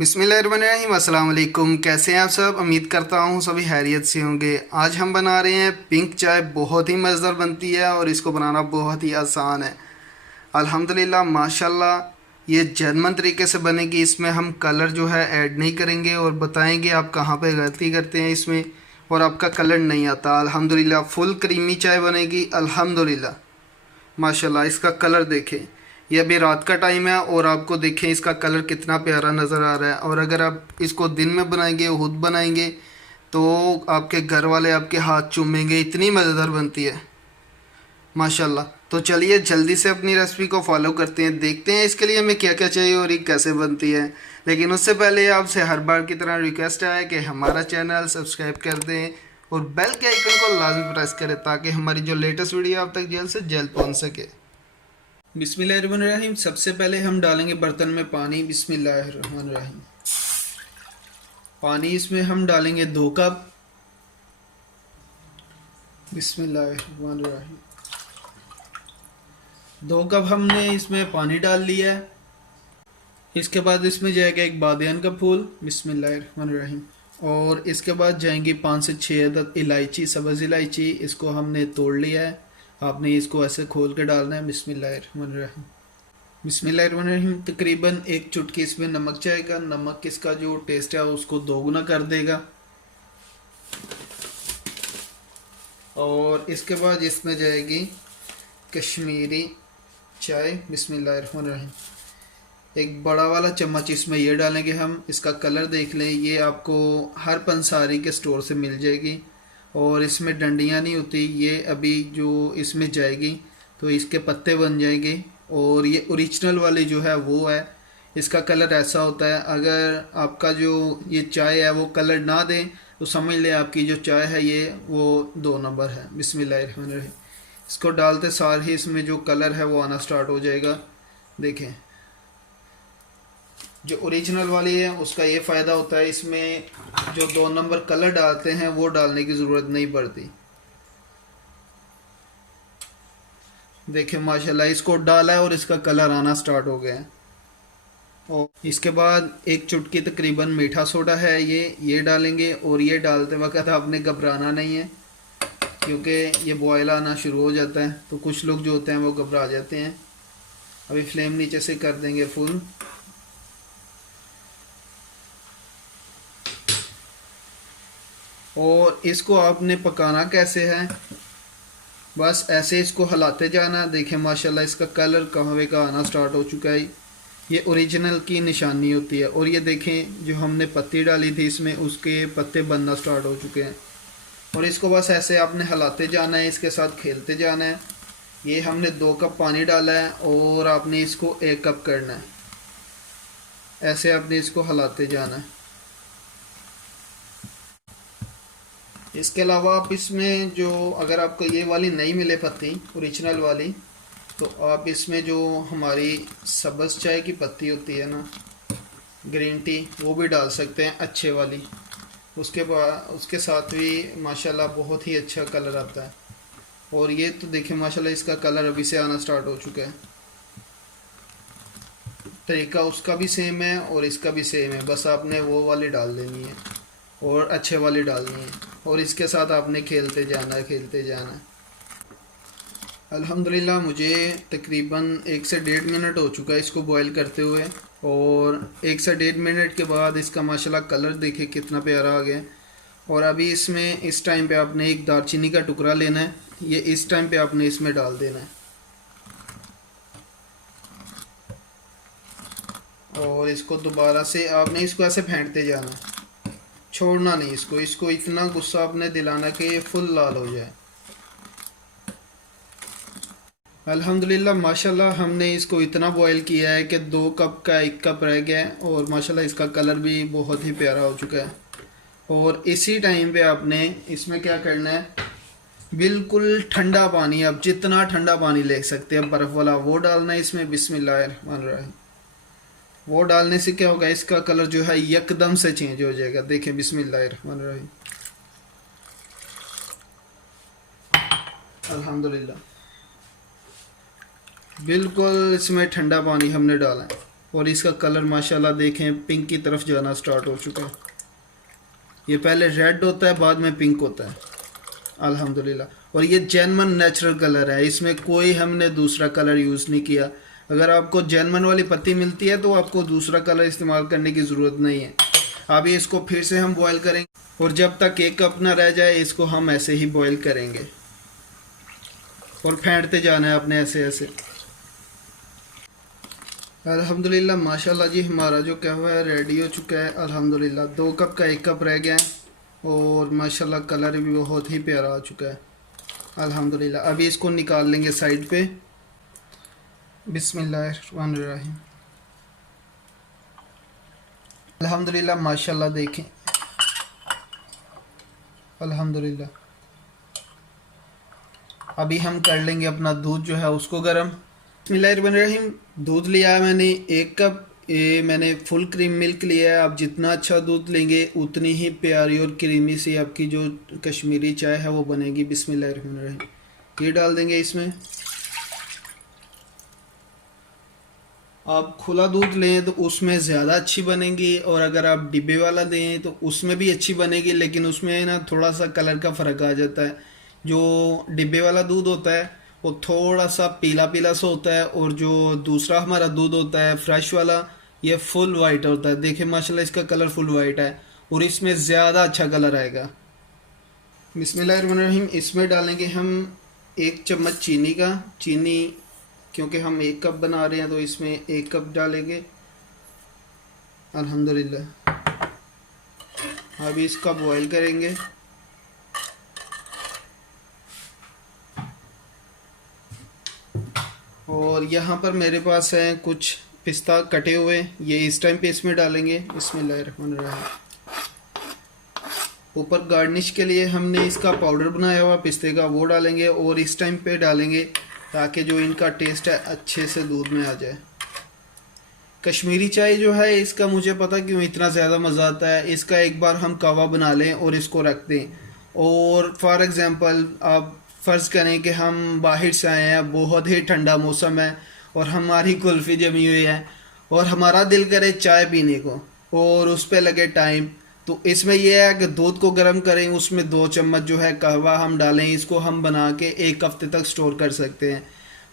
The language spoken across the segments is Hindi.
बिस्मिल्लाहिर्रहमानिर्रहीम। अस्सलाम वालेकुम। कैसे हैं आप सब? उम्मीद करता हूँ सभी हैरियत से होंगे। आज हम बना रहे हैं पिंक चाय। बहुत ही मज़ेदार बनती है और इसको बनाना बहुत ही आसान है। अल्हम्दुलिल्लाह माशाल्लाह ये जर्मन तरीके से बनेगी। इसमें हम कलर जो है ऐड नहीं करेंगे और बताएंगे आप कहाँ पे गलती करते हैं इसमें और आपका कलर नहीं आता। अल्हम्दुलिल्लाह फुल क्रीमी चाय बनेगी अल्हम्दुलिल्लाह। माशाल्लाह इसका कलर देखें। ये अभी रात का टाइम है और आपको देखें इसका कलर कितना प्यारा नज़र आ रहा है। और अगर आप इसको दिन में बनाएंगे, खुद बनाएंगे, तो आपके घर वाले आपके हाथ चूमेंगे। इतनी मज़ेदार बनती है माशाल्लाह। तो चलिए जल्दी से अपनी रेसिपी को फॉलो करते हैं, देखते हैं इसके लिए हमें क्या क्या चाहिए और ये कैसे बनती है। लेकिन उससे पहले आपसे हर बार की तरह रिक्वेस्ट है कि हमारा चैनल सब्सक्राइब कर दें और बेल के आइकन को लाजमी प्रेस करें ताकि हमारी जो लेटेस्ट वीडियो आप तक जल्द से जल्द पहुंच सके। बिस्मिल्लाहिर्रहमानिर्रहीम। सबसे पहले हम डालेंगे बर्तन में पानी। बिस्मिल्लाहिर्रहमानिर्रहीम। पानी इसमें हम डालेंगे 2 कप। बिस्मिल्लाहिर्रहमानिर्रहीम। 2 कप हमने इसमें पानी डाल लिया है। इसके बाद इसमें जाएगा एक बादियान का फूल। बिस्मिल्लाहिर्रहमानिर्रहीम। और इसके बाद जाएंगी 5 से 6 अदद इलायची, सब्ज़ इलायची। इसको हमने तोड़ लिया है। आपने इसको ऐसे खोल के डालना है। बिस्मिल्लाहिर्रहमानिर्रहीम। बिस्मिल्लाहिर्रहमानिर्रहीम। तकरीबन 1 चुटकी इसमें नमक जाएगा। नमक इसका जो टेस्ट है उसको दोगुना कर देगा। और इसके बाद इसमें जाएगी कश्मीरी चाय। बिस्मिल्लाहिर्रहमानिर्रहीम। एक बड़ा वाला चम्मच इसमें ये डालेंगे हम। इसका कलर देख लें, ये आपको हर पंसारी के स्टोर से मिल जाएगी और इसमें डंडियाँ नहीं होती। ये अभी जो इसमें जाएगी तो इसके पत्ते बन जाएंगे। और ये ओरिजिनल वाली जो है वो है। इसका कलर ऐसा होता है, अगर आपका जो ये चाय है वो कलर ना दे तो समझ ले आपकी जो चाय है ये वो 2 नंबर है। बिस्मिल्लाहिर्रहमानिर्रहीम। इसको डालते सार ही इसमें जो कलर है वो आना स्टार्ट हो जाएगा। देखें, जो ओरिजिनल वाली है उसका ये फ़ायदा होता है, इसमें जो 2 नंबर कलर डालते हैं वो डालने की ज़रूरत नहीं पड़ती। देखें माशाल्लाह इसको डाला है और इसका कलर आना स्टार्ट हो गया है। और इसके बाद 1 चुटकी तकरीबन मीठा सोडा है, ये डालेंगे। और ये डालते वक्त आपने घबराना नहीं है क्योंकि ये बॉयल आना शुरू हो जाता है तो कुछ लोग जो होते हैं वो घबरा जाते हैं। अभी फ्लेम नीचे से कर देंगे फुल। और इसको आपने पकाना कैसे है, बस ऐसे इसको हिलाते जाना। देखें माशाल्लाह इसका कलर कहवे का आना स्टार्ट हो चुका है। ये ओरिजिनल की निशानी होती है। और ये देखें जो हमने पत्ती डाली थी इसमें उसके पत्ते बनना स्टार्ट हो चुके हैं। और इसको बस ऐसे आपने हिलाते जाना है, इसके साथ खेलते जाना है। ये हमने 2 कप पानी डाला है और आपने इसको 1 कप करना है। ऐसे आपने इसको हिलाते जाना है। इसके अलावा आप इसमें जो अगर आपको ये वाली नहीं मिले पत्ती ओरिजिनल वाली तो आप इसमें जो हमारी सब्ज़ चाय की पत्ती होती है ना, ग्रीन टी, वो भी डाल सकते हैं अच्छे वाली। उसके बाद उसके साथ भी माशाल्लाह बहुत ही अच्छा कलर आता है। और ये तो देखें माशाल्लाह इसका कलर अभी से आना स्टार्ट हो चुका है। तरीका उसका भी सेम है और इसका भी सेम है, बस आपने वो वाली डाल देनी है और अच्छे वाली डालनी है। और इसके साथ आपने खेलते जाना है, खेलते जाना है। अल्हम्दुलिल्लाह मुझे तकरीबन 1 से 1.5 मिनट हो चुका है इसको बॉईल करते हुए। और 1 से 1.5 मिनट के बाद इसका माशाल्लाह कलर देखे कितना प्यारा आ गया। और अभी इसमें इस टाइम पे आपने एक दालचीनी का टुकड़ा लेना है, ये इस टाइम पे आपने इसमें डाल देना है। और इसको दोबारा से आपने इसको ऐसे फेंटते जाना है, छोड़ना नहीं इसको। इसको इतना गुस्सा आपने दिलाना कि ये फुल लाल हो जाए। अल्हम्दुलिल्लाह माशाल्लाह हमने इसको इतना बॉईल किया है कि 2 कप का 1 कप रह गया है। और माशाल्लाह इसका कलर भी बहुत ही प्यारा हो चुका है। और इसी टाइम पे आपने इसमें क्या करना है, बिल्कुल ठंडा पानी, आप जितना ठंडा पानी ले सकते हैं बर्फ़ वाला वो डालना है इसमें। बिस्मिल्लाहिर्रहमानिर्रहीम। वो डालने से क्या होगा, इसका कलर जो है यकदम से चेंज हो जाएगा। देखें बिस्मिल्लाहिर्रहमानिर्रहीम। अल्हम्दुलिल्लाह बिल्कुल इसमें ठंडा पानी हमने डाला है। और इसका कलर माशाल्लाह देखें पिंक की तरफ जाना स्टार्ट हो चुका है। ये पहले रेड होता है, बाद में पिंक होता है अल्हम्दुलिल्लाह। और ये जेन्युइन नेचुरल कलर है, इसमें कोई हमने दूसरा कलर यूज़ नहीं किया। अगर आपको जेन्युइन वाली पत्ती मिलती है तो आपको दूसरा कलर इस्तेमाल करने की ज़रूरत नहीं है। अभी इसको फिर से हम बॉईल करेंगे और जब तक एक कप ना रह जाए इसको हम ऐसे ही बॉईल करेंगे और फेंटते जाना है अपने ऐसे ऐसे। अल्हम्दुलिल्लाह माशाल्लाह जी, हमारा जो कहवा है रेडी हो चुका है अल्हम्दुलिल्लाह। 2 कप का 1 कप रह गया है और माशाल्लाह कलर भी बहुत ही प्यारा आ चुका है अल्हम्दुलिल्लाह। अभी इसको निकाल लेंगे साइड पे। बिस्मिल्लाहिर्रहमानिर्रहीम। अल्हम्दुलिल्लाह माशाल्लाह देखें अल्हम्दुलिल्लाह। अभी हम कर लेंगे अपना दूध जो है उसको गर्म। बिस्मिल्लाहिर्रहमानिर्रहीम। दूध लिया है मैंने 1 कप। ये मैंने फुल क्रीम मिल्क लिया है। आप जितना अच्छा दूध लेंगे उतनी ही प्यारी और क्रीमी सी आपकी जो कश्मीरी चाय है वो बनेगी। बिस्मिल्लाहिर्रहमानिर्रहीम। ये डाल देंगे इसमें। आप खुला दूध लें तो उसमें ज़्यादा अच्छी बनेगी और अगर आप डिब्बे वाला दें तो उसमें भी अच्छी बनेगी, लेकिन उसमें ना थोड़ा सा कलर का फ़र्क आ जाता है। जो डिब्बे वाला दूध होता है वो थोड़ा सा पीला पीला सा होता है और जो दूसरा हमारा दूध होता है फ्रेश वाला ये फुल वाइट होता है। देखिए माशाल्लाह इसका कलर फुल वाइट है और इसमें ज़्यादा अच्छा कलर आएगा। बिस्मिल्लाहिर्रहमानिर्रहीम। इसमें डालेंगे हम 1 चम्मच चीनी का। चीनी क्योंकि हम 1 कप बना रहे हैं तो इसमें 1 कप डालेंगे अल्हम्दुलिल्लाह। अभी इसका बॉईल करेंगे। और यहाँ पर मेरे पास है कुछ पिस्ता कटे हुए, ये इस टाइम पे इसमें डालेंगे। बिस्मिल्लाहिर्रहमानिर्रहीम। ऊपर गार्निश के लिए हमने इसका पाउडर बनाया हुआ पिस्ते का वो डालेंगे और इस टाइम पे डालेंगे ताकि जो इनका टेस्ट है अच्छे से दूध में आ जाए। कश्मीरी चाय जो है इसका मुझे पता क्यों इतना ज़्यादा मज़ा आता है। इसका एक बार हम कहवा बना लें और इसको रख दें और फॉर एग्ज़ाम्पल आप फ़र्ज़ करें कि हम बाहर से आए हैं, बहुत ही ठंडा मौसम है और हमारी कुल्फ़ी जमी हुई है और हमारा दिल करे चाय पीने को और उस पर लगे टाइम, तो इसमें यह है कि दूध को गर्म करें, उसमें 2 चम्मच जो है कहवा हम डालें। इसको हम बना के 1 हफ्ते तक स्टोर कर सकते हैं।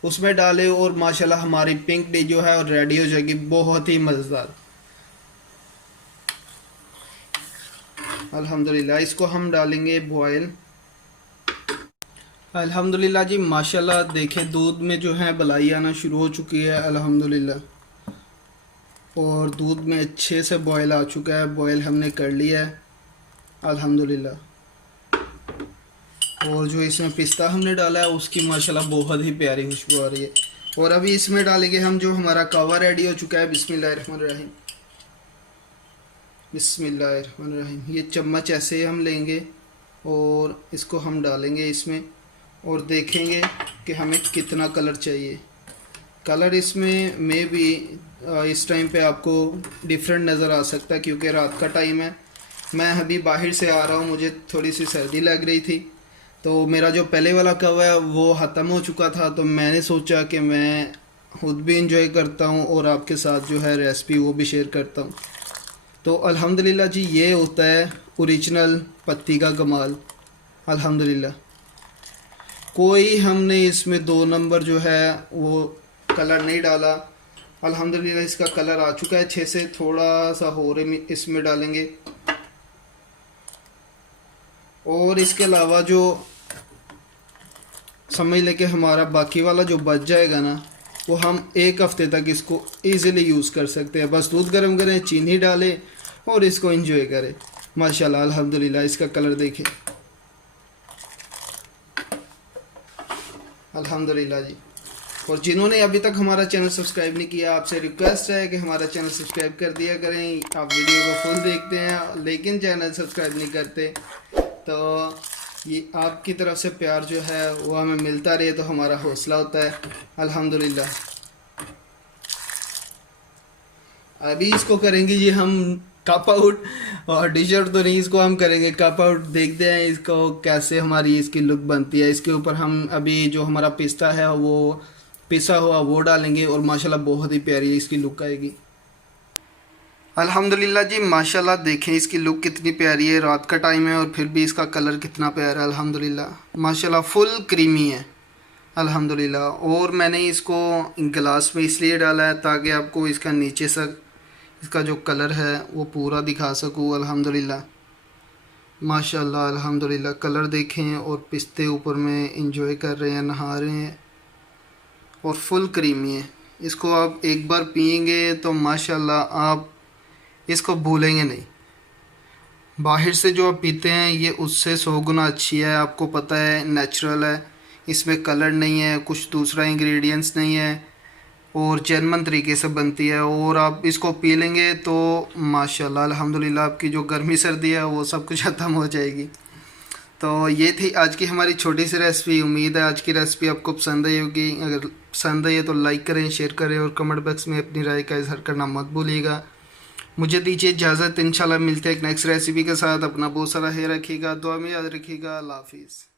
उसमें डालें और माशाल्लाह हमारी पिंक टी जो है और रेडी हो जाएगी, बहुत ही मज़ेदार अल्हम्दुलिल्लाह। इसको हम डालेंगे बॉयल। अल्हम्दुलिल्लाह जी माशाल्लाह देखें दूध में जो है बलाई आना शुरू हो चुकी है अल्हम्दुलिल्लाह और दूध में अच्छे से बॉयल आ चुका है। बॉयल हमने कर लिया है अल्हम्दुलिल्लाह। और जो इसमें पिस्ता हमने डाला है उसकी माशाल्लाह बहुत ही प्यारी खुशबू आ रही है। और अभी इसमें डालेंगे हम जो हमारा कहवा रेडी हो चुका है। बिस्मिल्लाहिर्रहमानिर्रहीम। बिस्मिल्लाहिर्रहमानिर्रहीम। ये चम्मच ऐसे हम लेंगे और इसको हम डालेंगे इसमें और देखेंगे कि हमें कितना कलर चाहिए। कलर इसमें में भी इस टाइम पे आपको डिफरेंट नज़र आ सकता है क्योंकि रात का टाइम है। मैं अभी बाहर से आ रहा हूँ, मुझे थोड़ी सी सर्दी लग रही थी तो मेरा जो पहले वाला कहवा है वो ख़त्म हो चुका था, तो मैंने सोचा कि मैं खुद भी इंजॉय करता हूँ और आपके साथ जो है रेसिपी वो भी शेयर करता हूँ। तो अल्हम्दुलिल्लाह जी ये होता है ओरिजिनल पत्ती का कमाल अल्हम्दुलिल्लाह। कोई हमने इसमें 2 नंबर जो है वो कलर नहीं डाला अल्हम्दुलिल्लाह। इसका कलर आ चुका है अच्छे से, थोड़ा सा और इसमें डालेंगे। और इसके अलावा जो समझ लें कि हमारा बाकी वाला जो बच जाएगा ना वो हम 1 हफ्ते तक इसको इजीली यूज़ कर सकते हैं। बस दूध गर्म करें, चीनी डालें और इसको एंजॉय करें। माशाल्लाह अल्हम्दुलिल्लाह इसका कलर देखें अल्हम्दुलिल्लाह जी। और जिन्होंने अभी तक हमारा चैनल सब्सक्राइब नहीं किया आपसे रिक्वेस्ट है कि हमारा चैनल सब्सक्राइब कर दिया करें। आप वीडियो को फुल देखते हैं लेकिन चैनल सब्सक्राइब नहीं करते, तो ये आपकी तरफ से प्यार जो है वो हमें मिलता रहे तो हमारा हौसला होता है अल्हम्दुलिल्लाह। अभी इसको करेंगे जी हम कप आउट और डिशर्ट तो नहीं, इसको हम करेंगे कप आउट। देखते हैं इसको कैसे हमारी इसकी लुक बनती है। इसके ऊपर हम अभी जो हमारा पिस्ता है वो पिसा हुआ वो डालेंगे और माशाल्लाह बहुत ही प्यारी इसकी लुक आएगी। अल्हम्दुलिल्लाह जी, माशाल्लाह। देखें इसकी लुक कितनी प्यारी है, रात का टाइम है और फिर भी इसका कलर कितना प्यारा है। अल्हम्दुलिल्लाह माशाल्लाह, फुल क्रीमी है अल्हम्दुलिल्लाह। और मैंने इसको गिलास में इसलिए डाला है ताकि आपको इसका नीचे से इसका जो कलर है वो पूरा दिखा सकूँ। अल्हम्दुलिल्लाह माशाल्लाह अल्हम्दुलिल्लाह। कलर देखें और पिस्ते ऊपर में इंजॉय कर रहे हैं, नहा रहे हैं और फुल क्रीमी है। इसको आप एक बार पियेंगे तो माशाल्लाह आप इसको भूलेंगे नहीं। बाहर से जो आप पीते हैं ये उससे 100 गुना अच्छी है। आपको पता है नेचुरल है, इसमें कलर नहीं है, कुछ दूसरा इंग्रेडिएंट्स नहीं है और जेन्युइन तरीके से बनती है। और आप इसको पी लेंगे तो माशाल्लाह अल्हम्दुलिल्लाह आपकी जो गर्मी सर्दी है वो सब कुछ ख़त्म हो जाएगी। तो ये थी आज की हमारी छोटी सी रेसिपी। उम्मीद है आज की रेसिपी आपको पसंद आई होगी। अगर पसंद आई है तो लाइक करें, शेयर करें और कमेंट बॉक्स में अपनी राय का इज़हार करना मत भूलिएगा। मुझे दीजिए इजाज़त, इंशाल्लाह मिलते हैं एक नेक्स्ट रेसिपी के साथ। अपना बहुत सारा ख्याल रखिएगा, दुआ में याद रखिएगा। अल्लाह हाफिज़।